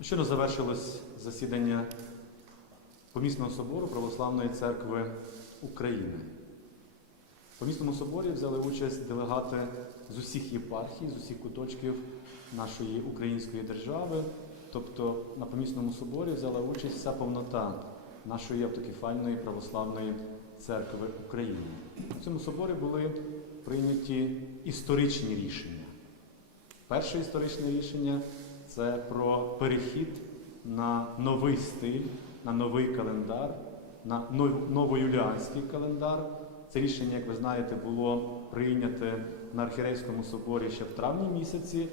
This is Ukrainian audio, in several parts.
Щойно завершилось засідання Помісного собору Православної церкви України. В Помісному соборі взяли участь делегати з усіх єпархій, з усіх куточків нашої української держави. Тобто на Помісному соборі взяла участь вся повнота нашої автокефальної православної церкви України. В цьому соборі були прийняті історичні рішення. Перше історичне рішення це про перехід на новий стиль, на новий календар, на новоюліанський календар. Це рішення, як ви знаєте, було прийняте на Архірейському соборі ще в травні місяці,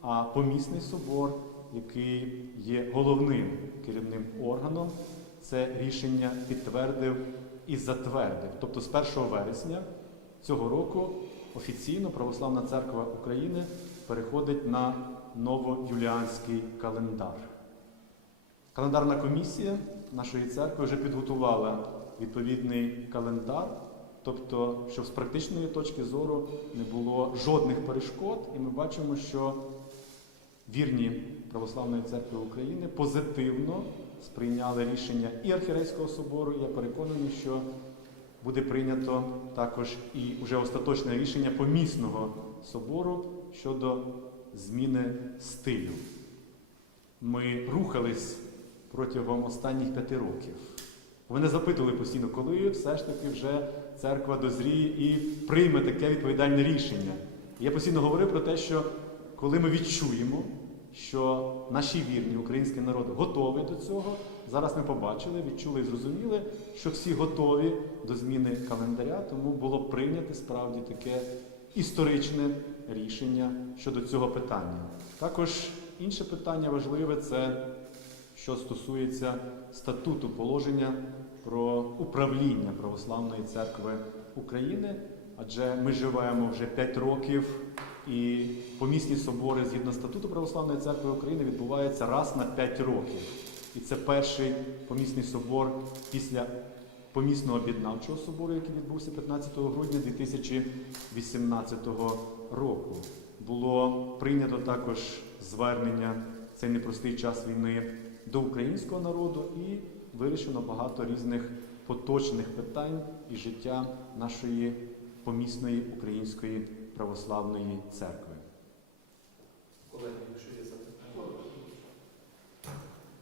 а помісний собор, який є головним керівним органом, це рішення підтвердив і затвердив. Тобто з 1 вересня цього року офіційно Православна Церква України переходить на новоюліанський календар. Календарна комісія нашої церкви вже підготувала відповідний календар, тобто, щоб з практичної точки зору не було жодних перешкод, і ми бачимо, що вірні Православної церкви України позитивно сприйняли рішення і Архірейського собору. І я переконаний, що буде прийнято також і вже остаточне рішення помісного собору щодо зміни стилю. Ми рухались протягом останніх п'яти років. Вони запитували постійно, коли все ж таки вже церква дозріє і прийме таке відповідальне рішення. Я постійно говорив про те, що коли ми відчуємо, що наші вірні, український народ готовий до цього, зараз ми побачили, відчули і зрозуміли, що всі готові до зміни календаря, тому було прийнято справді таке історичне рішення щодо цього питання. Також інше питання важливе це що стосується статуту положення про управління Православної церкви України, адже ми живемо вже 5 років, і помісні собори згідно статуту Православної церкви України відбуваються раз на 5 років. І це перший помісний собор після помісного об'єднавчого собору, який відбувся 15 грудня 2018 року. Було прийнято також звернення в цей непростий час війни до українського народу і вирішено багато різних поточних питань і життя нашої помісної української православної церкви. Колеги, якщо є запитання.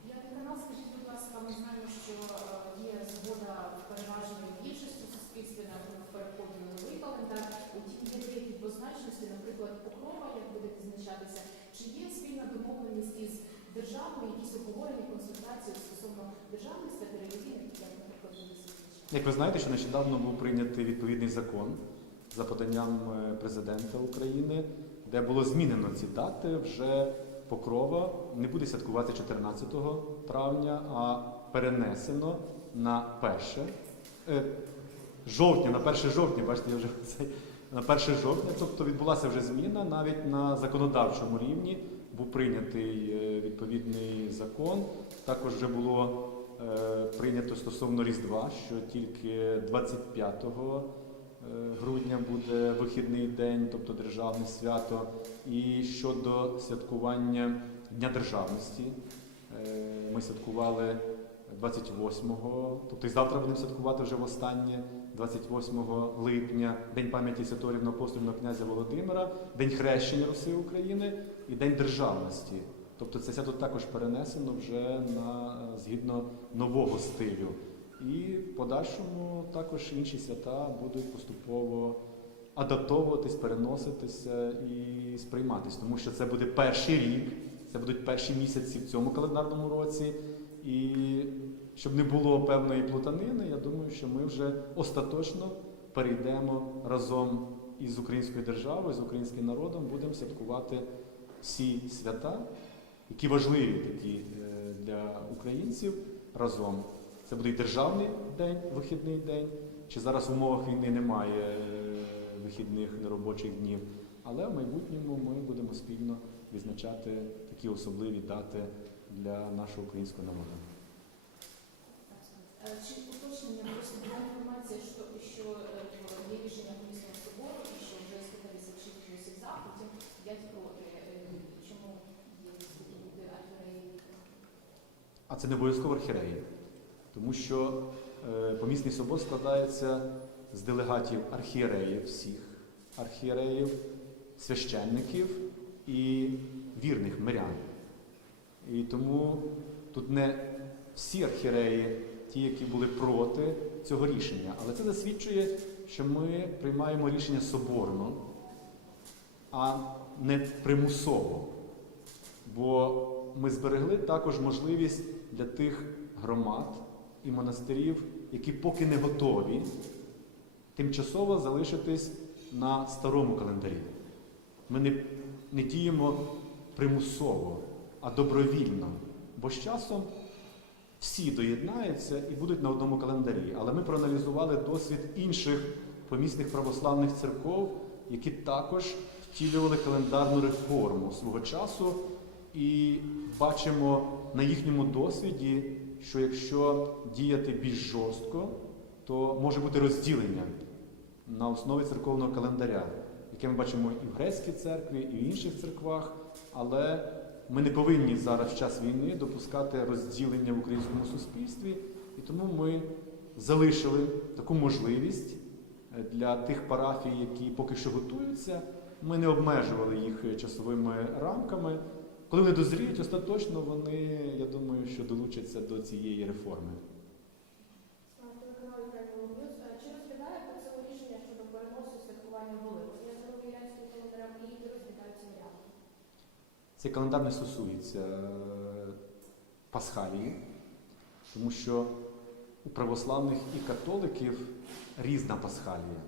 Як на нас, скажіть, будь ласка, ми знаємо, що е, є згода переважної більшості суспільства на переходу на новий календар. Утім, є деякі двозначності, наприклад, покрова, як буде відзначатися. Чи є спільна домовленість із державою, якісь обговорення, консультації стосовно державних свят як, наприклад. Як ви знаєте, що нещодавно був прийнятий відповідний закон за поданням е, президента України, де було змінено ці дати. Вже Покрова не буде святкувати 14 травня, а перенесено на 1 е, жовтня, на 1 жовтня, бачите, я вже цей, на 1 жовтня, тобто відбулася вже зміна навіть на законодавчому рівні. Був прийнятий е, відповідний закон. Також вже було е, прийнято стосовно Різдва, що тільки 25 е, грудня буде вихідний день, тобто державне свято. І щодо святкування Дня державності, е, ми святкували 28-го, тобто і завтра будемо святкувати вже востаннє, 28 липня, День пам'яті святого рівноапостольного князя Володимира, День хрещення Руси України і День державності. Тобто це свято також перенесено вже на згідно нового стилю. І в подальшому також інші свята будуть поступово адаптовуватись, переноситися і сприйматись, тому що це буде перший рік, це будуть перші місяці в цьому календарному році. І щоб не було певної плутанини, я думаю, що ми вже остаточно перейдемо разом із українською державою, з українським народом, будемо святкувати всі свята, які важливі такі е, для українців разом. Це буде і державний день, вихідний день, чи зараз в умовах війни немає е, вихідних неробочих днів. Але в майбутньому ми будемо спільно відзначати такі особливі дати для нашого українського народу. Що, е, є рішення комісного собору і що вже 156 голосів за, потім 5 проти. Е, Чому є люди архіреї? а це не обов'язково архіреї, тому що е, помісний собор складається з делегатів архієреїв, всіх архієреїв, священників і вірних мирян. І тому тут не всі архіреї, ті, які були проти цього рішення, але це засвідчує, що ми приймаємо рішення соборно, а не примусово. Бо ми зберегли також можливість для тих громад і монастирів, які поки не готові, тимчасово залишитись на старому календарі. Ми не, не діємо примусово, а добровільно. Бо з часом всі доєднаються і будуть на одному календарі. Але ми проаналізували досвід інших помісних православних церков, які також втілювали календарну реформу свого часу. І бачимо на їхньому досвіді, що якщо діяти більш жорстко, то може бути розділення на основі церковного календаря, яке ми бачимо і в грецькій церкві, і в інших церквах. Але ми не повинні зараз в час війни допускати розділення в українському суспільстві, і тому ми залишили таку можливість е, для тих парафій, які поки що готуються. Ми не обмежували їх е, часовими рамками. Коли вони дозріють, остаточно вони, я думаю, що долучаться до цієї реформи. Цей календар не стосується е, Пасхалії, тому що у православних і католиків різна Пасхалія.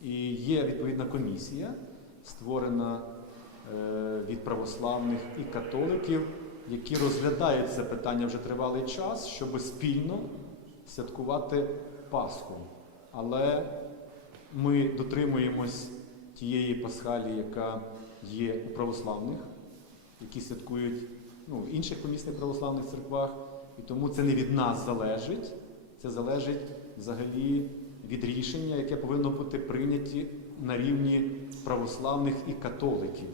І є відповідна комісія, створена е, від православних і католиків, які розглядають це питання вже тривалий час, щоб спільно святкувати Пасху. Але ми дотримуємось тієї пасхалії, яка є у православних, які святкують ну, в інших помісних православних церквах. І тому це не від нас залежить, це залежить взагалі від рішення, яке повинно бути прийняті на рівні православних і католиків.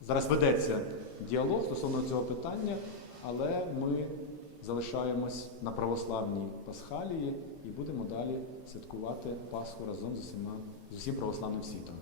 Зараз ведеться діалог стосовно цього питання, але ми залишаємось на православній пасхалії і будемо далі святкувати Пасху разом з усіма з усім православним світом.